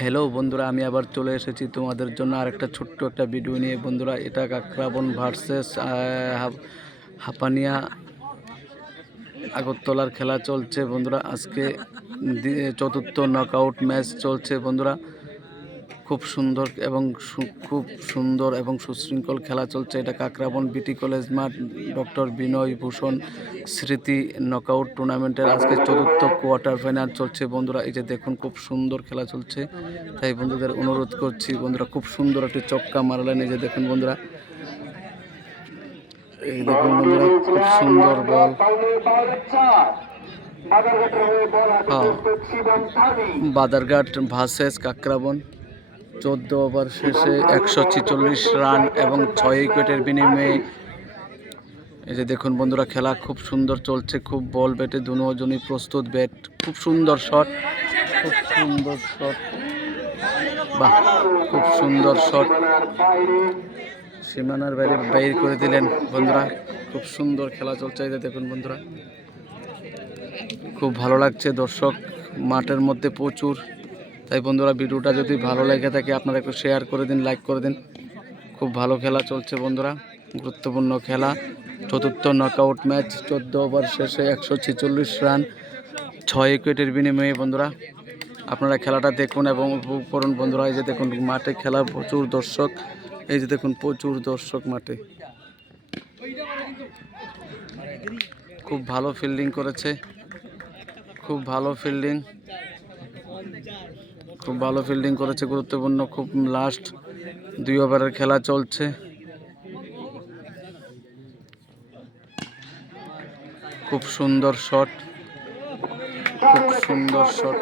Hello বন্ধুরা, আমি আবার চলে এসেছি তোমাদের জন্য আরেকটা ছোট্ট একটা ভিডিও নিয়ে। বন্ধুরা, এটা কাকরাবন ভার্সেস হাপানিয়া আগরতলার খেলা চলছে। বন্ধুরা, আজকে চতুর্থ নকআউট ম্যাচ চলছে। বন্ধুরা, খুব সুন্দর এবং সুশৃঙ্খল খেলা চলছে। এটা কাকরাবন বিটি কলেজ মাঠ, ডক্টর বিনয় ভূষণ স্মৃতি নকআউট টুর্নামেন্টের আজকে চতুর্থ কোয়ার্টার ফাইনাল চলছে। বন্ধুরা, এই যে দেখুন, খুব সুন্দর খেলা চলছে। তাই বন্ধুদের অনুরোধ করছি, বন্ধুরা, খুব সুন্দর একটি চক্কা মারলেন। এই যে দেখুন বন্ধুরা, এই দেখুন বন্ধুরা, খুব সুন্দর বল। বাদারঘাট ভার্সেস কাকরাবন, 14 ওভার শেষে 146 রান এবং 6 উইকেটের বিনিময়ে। এই যে দেখুন বন্ধুরা, খেলা খুব সুন্দর চলছে। খুব বল ব্যাটে দুজনই প্রস্তুত। ব্যাট খুব সুন্দর শট, খুব সুন্দর শট, বাহ, খুব সুন্দর শট, সীমানার বাইরে বাইর করে দিলেন। বন্ধুরা, খুব সুন্দর খেলা চলছে। এই যে দেখুন বন্ধুরা, খুব ভালো লাগছে। দর্শক মাঠের মধ্যে প্রচুর। তাই বন্ধুরা, ভিডিওটা যদি ভালো লেগে থাকে আপনারা একটু শেয়ার করে দিন, লাইক করে দিন। খুব ভালো খেলা চলছে বন্ধুরা, গুরুত্বপূর্ণ খেলা। চতুর্থ নকআউট ম্যাচ, 14 ওভার শেষে 146 রান 6 উইকেটের বিনিময়ে। বন্ধুরা, আপনারা খেলাটা দেখুন এবং উপভোগ করুন। বন্ধুরা, এই যে দেখুন মাঠে খেলা, প্রচুর দর্শক। এই যে দেখুন, প্রচুর দর্শক মাঠে। খুব ভালো ফিল্ডিং করেছে, খুব ভালো ফিল্ডিং করেছে। গুরুত্বপূর্ণ, খুব লাস্ট 2 ওভারের খেলা চলছে। খুব সুন্দর শট, খুব সুন্দর শট।